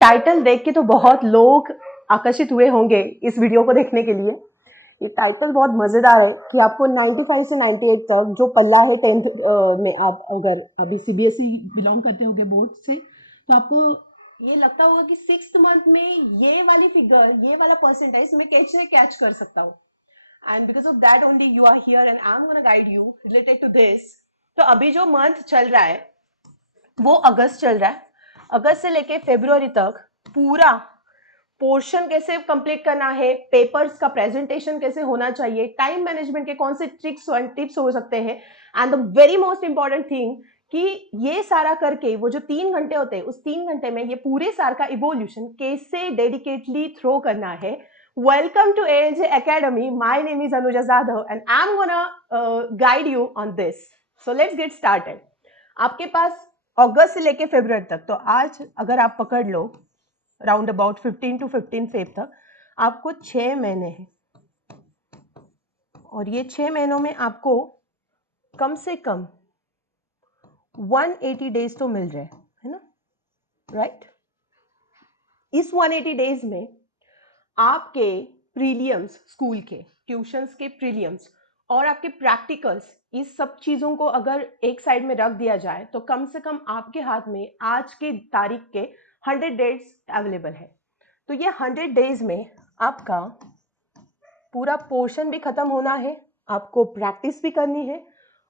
Title देख के तो बहुत लोग आकर्षित हुए होंगे इस वीडियो को देखने के लिए। ये टाइटल बहुत मजेदार है कि आपको 95 से 98 तक जो पल्ला है 10th में, आप अगर अभी सीबीएसई बिलोंग करते होंगे बोर्ड से, तो आपको ये लगता होगा कि 6th मंथ में ये वाली फिगर, ये वाला परसेंटेज मैं कैसे कैच कर सकता हूँ। And because of that only you are here and I am gonna guide you related to this. तो अभी जो मंथ चल रहा है वो अगस्त चल रहा है। अगस्त से लेके फरवरी तक पूरा पोर्शन कैसे कंप्लीट करना है, पेपर्स का प्रेजेंटेशन कैसे होना चाहिए, टाइम मैनेजमेंट के कौन से ट्रिक्स एंड टिप्स हो सकते हैं, and the very most important thing कि ये सारा करके वो जो 3 घंटे होते हैं उस 3 घंटे में ये पूरे साल का इवोल्यूशन कैसे डेडिकेटली थ्रो करना है। Welcome to ANJ academy, my name is Anuja Jadhav and I am gonna guide you on this. So let's get started. आपके पास अगस्त से लेके फरवरी तक, तो आज अगर आप पकड़ लो राउंड अबाउट 15 टू 15 फेब तक आपको 6 महीने हैं, और ये 6 महीनों में आपको कम से कम 180 डेज तो मिल रहे हैं, है ना, राइट। इस 180 डेज में आपके प्रीलियम्स, स्कूल के ट्यूशंस के प्रीलियम्स और आपके प्रैक्टिकल्स, इस सब चीज़ों को अगर एक साइड में रख दिया जाए तो कम से कम आपके हाथ में आज के तारीख के 100 डेज अवेलेबल है। तो ये 100 डेज में आपका पूरा पोर्शन भी खत्म होना है, आपको प्रैक्टिस भी करनी है,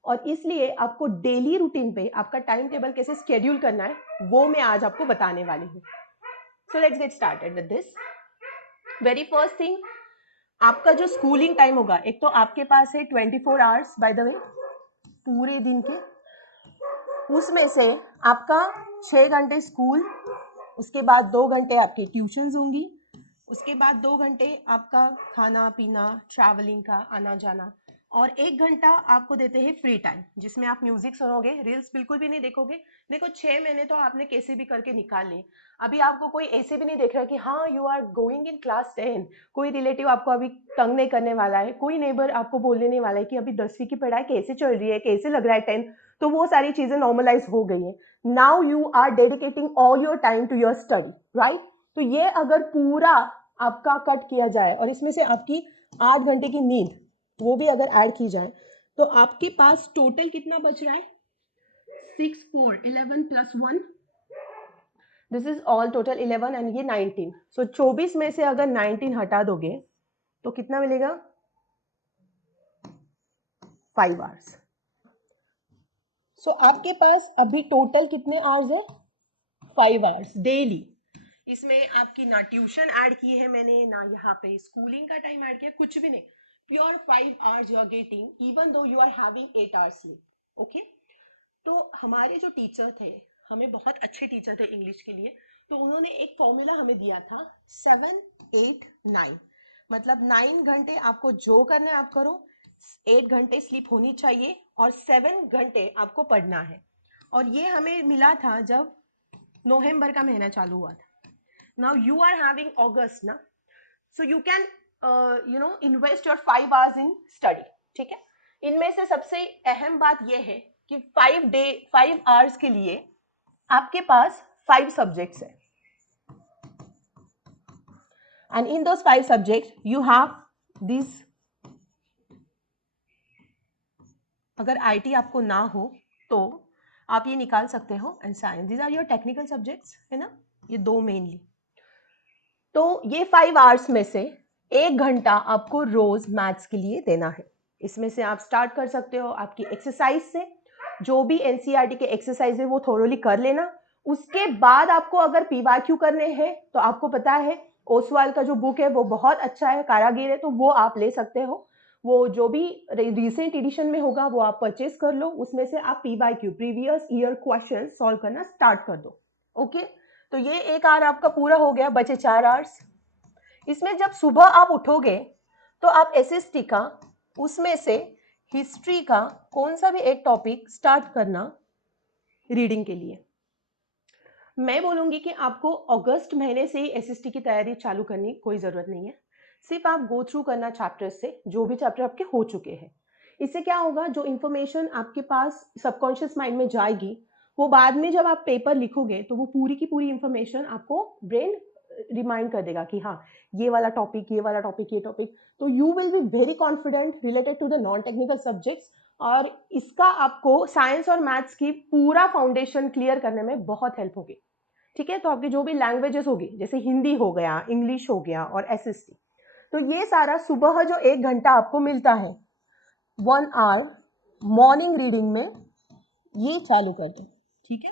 और इसलिए आपको डेली रूटीन पे आपका टाइम टेबल कैसे स्केड्यूल करना है वो मैं आज आपको बताने वाली हूँ। सो let's get started with this. Very first thing, आपका जो स्कूलिंग टाइम होगा, एक तो आपके पास है 24 आवर्स बाय द वे पूरे दिन के, उसमें से आपका 6 घंटे स्कूल, उसके बाद 2 घंटे आपके ट्यूशंस होंगी, उसके बाद 2 घंटे आपका खाना पीना, ट्रैवलिंग का आना जाना, और 1 घंटा आपको देते हैं फ्री टाइम जिसमें आप म्यूजिक सुनोगे, रील्स बिल्कुल भी नहीं देखोगे। देखो 6 महीने तो आपने कैसे भी करके निकाल लिए। अभी आपको कोई ऐसे भी नहीं देख रहा कि हाँ you are going in class 10, कोई रिलेटिव आपको अभी तंग नहीं करने वाला है, कोई नेबर आपको बोलने नहीं वाला है कि अभी 10वीं की पढ़ाई कैसे चल रही है, कैसे लग रहा है 10th। तो वो सारी चीजें नॉर्मलाइज हो गई है। Now you are dedicating all your time to your study, right. तो ये अगर पूरा आपका कट किया जाए और इसमें से आपकी 8 घंटे की नींद वो भी अगर ऐड की जाए, तो आपके पास टोटल कितना बच रहा है? 6 4 11 plus 1, this is all total 11 and ये 19। सो 24 में से अगर 19 हटा दोगे तो कितना मिलेगा? 5 आवर्स। सो आपके पास अभी टोटल कितने आवर्स है? 5 आवर्स डेली। इसमें आपकी ना ट्यूशन ऐड की है मैंने, ना यहाँ पे स्कूलिंग का टाइम ऐड किया, कुछ भी नहीं। Pure 5 hours you are getting even though you are having 8 hours sleep. Okay. तो हमारे जो टीचर थे, हमें बहुत अच्छे टीचर थे इंग्लिश के लिए, तो उन्होंने एक फॉर्मूला हमें दिया था 7 8 9। मतलब 9 घंटे आपको जो करना है आप करो, 8 घंटे स्लीप होनी चाहिए और 7 घंटे आपको पढ़ना है। और ये हमें मिला था जब नवंबर का महीना चालू हुआ था। now you are having August ना, so you can invest your 5 hours in study। ठीक है। इनमें से सबसे अहम बात यह है कि 5 hours के लिए आपके पास 5 सब्जेक्ट्स है, and in those 5 subjects you have this. अगर आईटी आपको ना हो तो आप ये निकाल सकते हो, and science, these are your technical subjects, है ना, ये दो मेनली। तो ये 5 आवर्स में से 1 घंटा आपको रोज मैथ्स के लिए देना है। इसमें से आप स्टार्ट कर सकते हो आपकी एक्सरसाइज से, जो भी एनसीईआरटी के एक्सरसाइज है वो थोरोली कर लेना। उसके बाद आपको अगर पीवाईक्यू करने हैं तो आपको पता है ओसवाल का जो बुक है वो बहुत अच्छा है, कारागिर है, तो वो आप ले सकते हो। वो जो भी रिसेंट एडिशन में होगा वो आप परचेज कर लो, उसमें से आप PYQ, previous year question solve करना स्टार्ट कर दो। ओके। तो ये 1 आवर आपका पूरा हो गया, बचे 4 आवर्स। इसमें जब सुबह आप उठोगे तो आप एसएसटी का, उसमें से हिस्ट्री का कौन सा भी एक टॉपिक स्टार्ट करना रीडिंग के लिए। मैं बोलूंगी कि आपको अगस्त महीने से ही एसएसटी की तैयारी चालू करनी कोई जरूरत नहीं है, सिर्फ आप गो थ्रू करना चैप्टर्स से, जो भी चैप्टर आपके हो चुके हैं। इससे क्या होगा, जो इंफॉर्मेशन आपके पास सबकॉन्शियस माइंड में जाएगी वो बाद में जब आप पेपर लिखोगे तो वो पूरी की पूरी इंफॉर्मेशन आपको ब्रेन रिमाइंड कर देगा कि हाँ ये वाला टॉपिक, ये वाला टॉपिक, ये टॉपिक। तो you will be very confident related to the non technical subjects, और इसका आपको साइंस और मैथ्स की पूरा फाउंडेशन क्लियर करने में बहुत हेल्प होगी। ठीक है, तो आपकी जो भी लैंग्वेजेस होगी, जैसे हिंदी हो गया, इंग्लिश हो गया और एसएसटी, तो ये सारा सुबह जो 1 घंटा आपको मिलता है 1 आवर मॉर्निंग रीडिंग में, ये चालू कर दो। ठीक है,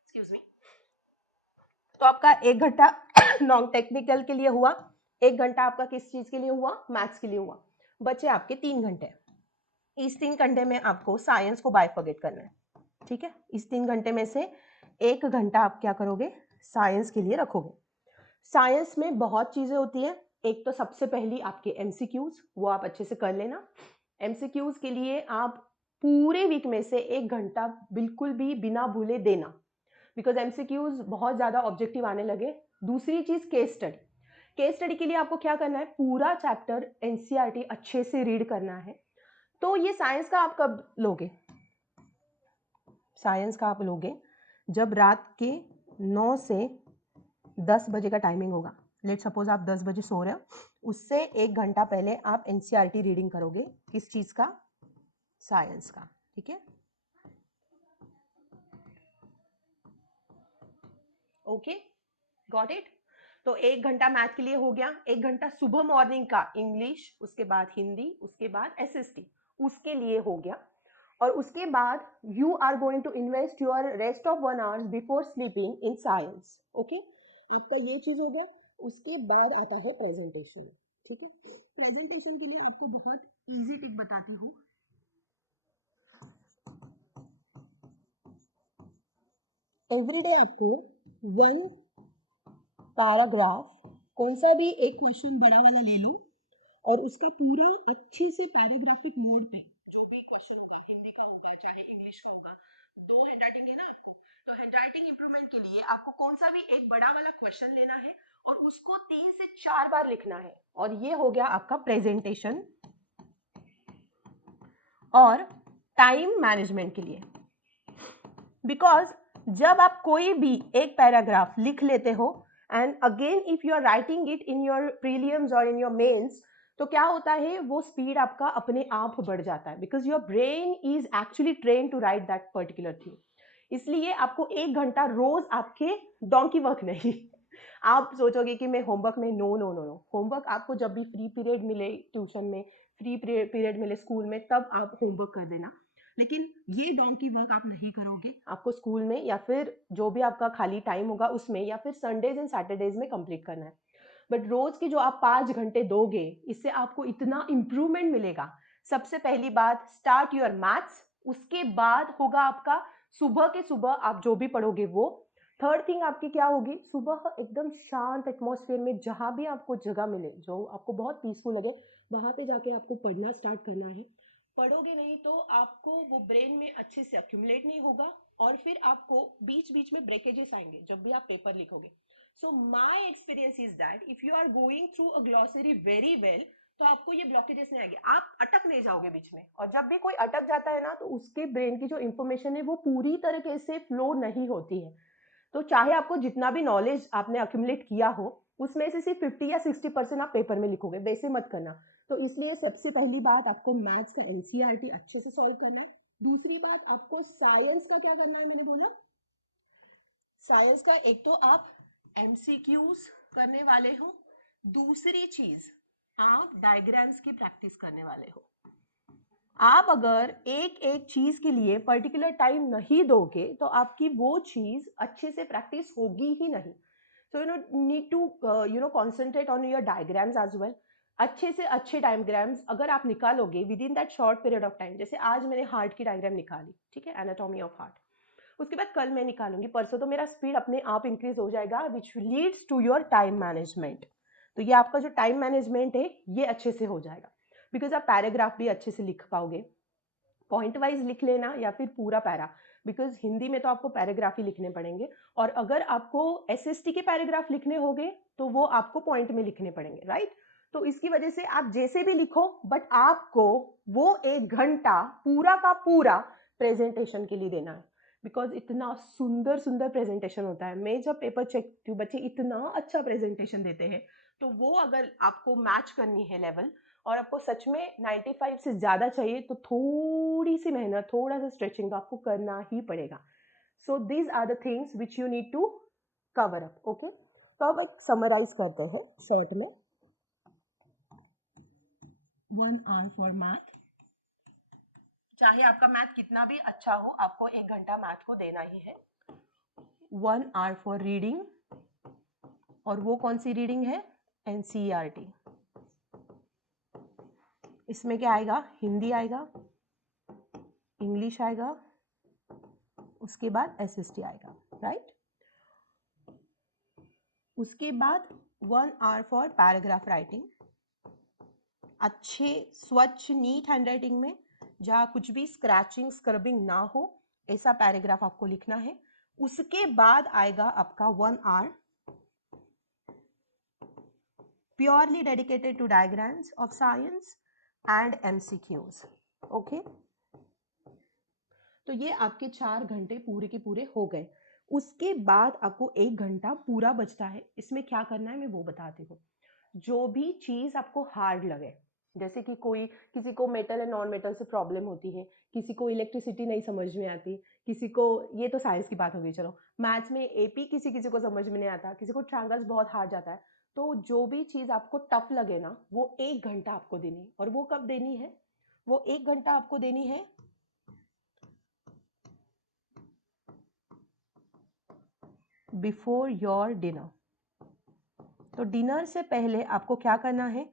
एक्सक्यूज मी। तो आपका 1 घंटा नॉन टेक्निकल के लिए हुआ, 1 घंटा आपका किस चीज के लिए हुआ, मैथ्स के लिए हुआ। बचे आपके 3 घंटे। इस 3 घंटे में आपको साइंस को बाइफर्केट करना है। ठीक है, इस 3 घंटे में से 1 घंटा आप क्या करोगे, साइंस के लिए रखोगे। साइंस में बहुत चीजें होती हैं। एक तो सबसे पहली आपके एमसीक्यूज, वो आप अच्छे से कर लेना। एमसीक्यूज के लिए आप पूरे वीक में से 1 घंटा बिल्कुल भी बिना भूले देना, बिकॉज एमसीक्यूज बहुत ज्यादा ऑब्जेक्टिव आने लगे। दूसरी चीज केस स्टडी। केस स्टडी के लिए आपको क्या करना है, पूरा चैप्टर एनसीईआरटी अच्छे से रीड करना है। तो ये साइंस का आप कब लोगे, साइंस का आप लोगे जब रात के 9 से 10 बजे का टाइमिंग होगा। लेट सपोज आप 10 बजे सो रहे हो, उससे 1 घंटा पहले आप एनसीईआरटी रीडिंग करोगे। किस चीज का, साइंस का। ठीक है, ओके, गॉट इट। तो 1 घंटा मैथ के लिए हो गया, 1 घंटा सुबह मॉर्निंग का इंग्लिश, उसके बाद हिंदी, उसके बाद एसएसटी, उसके लिए हो गया। और उसके बाद you are going to invest your rest of 1 hour before sleeping in science. Okay, आपका ये चीज हो गया। उसके बाद आता है प्रेजेंटेशन। ठीक है, प्रेजेंटेशन के लिए आपको बहुत इजी टिप बताती हूँ। एवरीडे आपको 1 पैराग्राफ, कौन सा भी एक क्वेश्चन बड़ा वाला ले लो, और उसका पूरा अच्छे से पैराग्राफिक मोड पे, जो भी क्वेश्चन होगा, हिंदी का होगा चाहे इंग्लिश का होगा, 2 हैंडराइटिंग है ना आपको, तो हैंडराइटिंग इंप्रूवमेंट के लिए आपको कौन सा भी एक बड़ा वाला क्वेश्चन लेना है और उसको 3 से 4 बार लिखना है। और ये हो गया आपका प्रेजेंटेशन और टाइम मैनेजमेंट के लिए। बिकॉज जब आप कोई भी एक पैराग्राफ लिख लेते हो and again if you are writing it in your prelims और इन योर मेंस, तो क्या होता है, वो स्पीड आपका अपने आप बढ़ जाता है, because your brain is actually train to write that particular thing. इसलिए आपको 1 घंटा रोज आपके डोंकी वर्क नहीं। आप सोचोगे कि मैं होमवर्क में, no no no no, homework आपको जब भी फ्री पीरियड मिले ट्यूशन में, फ्री पीरियड मिले स्कूल में, तब आप होमवर्क कर देना। लेकिन ये डोंकी वर्क आप नहीं करोगे, आपको स्कूल में या फिर जो भी आपका खाली टाइम होगा उसमें, या फिर संडेज एंड सैटरडेज में कंप्लीट करना है। बट रोज की जो आप 5 घंटे दोगे, इससे आपको इतना इंप्रूवमेंट मिलेगा। सबसे पहली बात, स्टार्ट योर मैथ्स। उसके बाद होगा आपका सुबह के सुबह आप जो भी पढ़ोगे वो। थर्ड थिंग आपकी क्या होगी, सुबह एकदम शांत एटमॉस्फेयर में, जहां भी आपको जगह मिले, जो आपको बहुत पीसफुल लगे, वहां पे जाके आपको पढ़ना स्टार्ट करना है। पढ़ोगे नहीं तो आपको वो ब्रेन में अच्छे से अक्यूमुलेट नहीं होगा, और फिर आपको बीच बीच में ब्रेकेजेस आएंगे जब भी आप पेपर लिखोगे। So my experience is that if you are going through a glossary very well, तो आपको ये ब्लॉकेजेस नहीं आएंगे, आप अटक नहीं जाओगे बीच में। और जब भी कोई अटक जाता है ना, तो उसके ब्रेन की जो इंफॉर्मेशन है वो पूरी तरीके से फ्लो नहीं होती है। तो चाहे आपको जितना भी नॉलेज आपने अक्यूमुलेट किया हो, उसमें से सिर्फ 50 या 60% आप पेपर में लिखोगे, वैसे मत करना। तो इसलिए सबसे पहली बात, आपको मैथ्स का एनसीईआरटी अच्छे से सॉल्व करना है। दूसरी बात, आपको साइंस का क्या करना है, मैंने बोला साइंस का एक तो आप एमसीक्यूज करने वाले हो, दूसरी चीज आप डायग्राम्स की प्रैक्टिस करने वाले हो। आप अगर एक एक चीज के लिए पर्टिकुलर टाइम नहीं दोगे, तो आपकी वो चीज अच्छे से प्रैक्टिस होगी ही नहीं। So need to concentrate on your diagrams as well. अच्छे से अच्छे डायग्राम्स अगर आप निकालोगे within that short period of time, जैसे आज मैंने हार्ट की डायग्राम निकाली, ठीक है, एनाटॉमी ऑफ हार्ट, उसके बाद कल मैं निकालूंगी, परसों, तो मेरा स्पीड अपने आप इंक्रीज हो जाएगा, which leads to your time management. तो ये आपका जो टाइम मैनेजमेंट है ये अच्छे से हो जाएगा, बिकॉज आप पैराग्राफ भी अच्छे से लिख पाओगे। पॉइंट वाइज लिख लेना या फिर पूरा पैरा, बिकॉज हिंदी में तो आपको पैराग्राफ ही लिखने पड़ेंगे, और अगर आपको एसएसटी के पैराग्राफ लिखने होंगे तो वो आपको पॉइंट में लिखने पड़ेंगे, राइट। तो इसकी वजह से आप जैसे भी लिखो, बट आपको वो 1 घंटा पूरा का पूरा प्रेजेंटेशन के लिए देना है, बिकॉज इतना सुंदर सुंदर प्रेजेंटेशन होता है। मैं जब पेपर चेक करती हूँ, बच्चे इतना अच्छा प्रेजेंटेशन देते हैं, तो वो अगर आपको मैच करनी है लेवल, और आपको सच में 95 से ज़्यादा चाहिए, तो थोड़ी सी मेहनत, थोड़ा सा स्ट्रेचिंग तो आपको करना ही पड़ेगा। So these are the things which you need to cover up. Okay, तो अब एक समराइज करते हैं शॉर्ट में। 1 hour फॉर मैथ, चाहे आपका मैथ कितना भी अच्छा हो, आपको 1 घंटा मैथ को देना ही है। 1 hour फॉर रीडिंग, और वो कौन सी रीडिंग है? एनसीईआरटी। इसमें क्या आएगा? हिंदी आएगा, इंग्लिश आएगा, उसके बाद एसएसटी आएगा, राइट। उसके बाद 1 hour फॉर पैराग्राफ राइटिंग, अच्छे स्वच्छ नीट हैंडराइटिंग में, जहाँ कुछ भी स्क्रैचिंग स्क्रबिंग ना हो, ऐसा पैराग्राफ आपको लिखना है। उसके बाद आएगा आपका 1 hour purely dedicated to diagrams of science and MCQs. Okay, तो ये आपके 4 घंटे पूरे के पूरे हो गए। उसके बाद आपको 1 घंटा पूरा बचता है। इसमें क्या करना है मैं वो बताती हूँ। जो भी चीज़ आपको हार्ड लगे, जैसे कि किसी को मेटल एंड नॉन मेटल से प्रॉब्लम होती है, किसी को इलेक्ट्रिसिटी नहीं समझ में आती, किसी को, ये तो साइंस की बात हो गई, चलो मैथ्स में एपी किसी किसी को समझ में नहीं आता, किसी को ट्रायंगल्स बहुत हार्ड जाता है। तो जो भी चीज़ आपको टफ लगे ना, वो 1 घंटा आपको देनी है। और वो कब देनी है? वो 1 घंटा आपको देनी है बिफोर योर डिनर। तो डिनर से पहले आपको क्या करना है?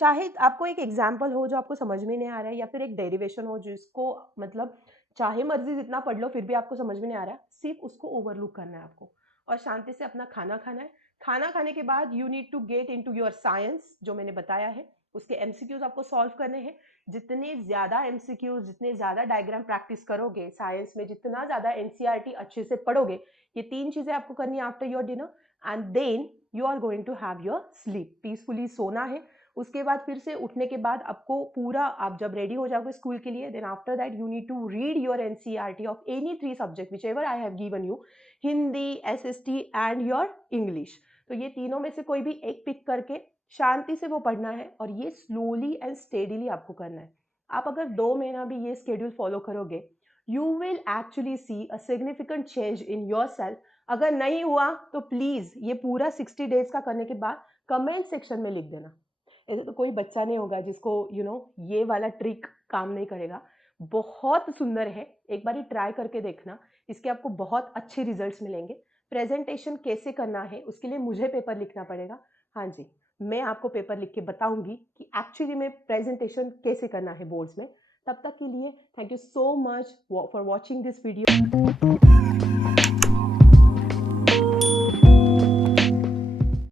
चाहे आपको एक एग्जाम्पल हो जो आपको समझ में नहीं आ रहा है, या फिर एक डेरिवेशन हो जिसको मतलब चाहे मर्जी जितना पढ़ लो फिर भी आपको समझ में नहीं आ रहा है, सिर्फ उसको ओवरलुक करना है आपको, और शांति से अपना खाना खाना है। खाना खाने के बाद you need to get into your science, जो मैंने बताया है, उसके एमसीक्यूज आपको सॉल्व करने हैं। जितने ज़्यादा एमसीक्यूज, जितने ज़्यादा डायग्राम प्रैक्टिस करोगे साइंस में, जितना ज़्यादा एनसीईआरटी अच्छे से पढ़ोगे, ये 3 चीज़ें आपको करनी है after your dinner. And then you are going to have your sleep, peacefully सोना है। उसके बाद फिर से उठने के बाद आपको पूरा, आप जब रेडी हो जाओगे स्कूल के लिए, then after that you need to read your NCERT of any 3 subject whichever I have given you, Hindi, SST and your English. तो ये तीनों में से कोई भी एक पिक करके शांति से वो पढ़ना है, और ये स्लोली एंड स्टेडीली आपको करना है। आप अगर 2 महीना भी ये स्केड्यूल फॉलो करोगे, you will actually see a significant change in your self. अगर नहीं हुआ तो प्लीज ये पूरा 60 डेज का करने के बाद कमेंट सेक्शन में लिख देना। ऐसे तो कोई बच्चा नहीं होगा जिसको ये वाला ट्रिक काम नहीं करेगा। बहुत सुंदर है, एक बार ट्राई करके देखना, इसके आपको बहुत अच्छे रिजल्ट्स मिलेंगे। प्रेजेंटेशन कैसे करना है उसके लिए मुझे पेपर लिखना पड़ेगा। हाँ जी, मैं आपको पेपर लिख के बताऊंगी कि एक्चुअली में प्रेजेंटेशन कैसे करना है बोर्ड्स में। तब तक के लिए thank you so much for watching this video.